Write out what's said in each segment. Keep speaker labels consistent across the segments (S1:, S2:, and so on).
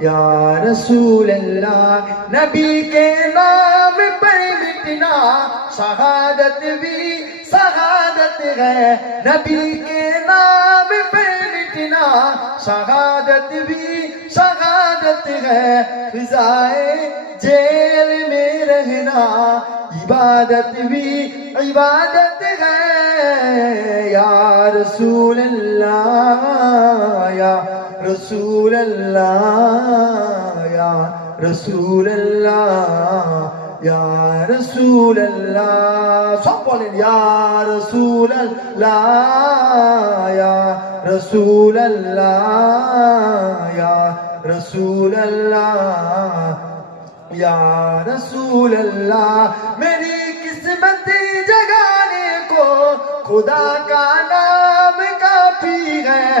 S1: یا رسول اللہ نبی کے نام پر مٹنا، شہادت بھی شہادت ہے۔ نبی کے نام پہ مٹنا، شہادت بھی شہادت ہے۔ فضائے جیل میں رہنا، عبادت بھی عبادت ہے۔ یا رسول اللہ یا رسول اللہ یا رسول اللہ یا رسول اللہ سب بولیں یا رسول اللہ یا رسول اللہ یا رسول اللہ یا رسول اللہ میری قسمت جگانے کو خدا کا نام کافی ہے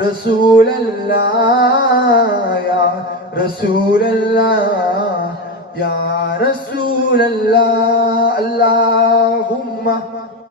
S1: رسول الله يا رسول الله يا رسول الله الله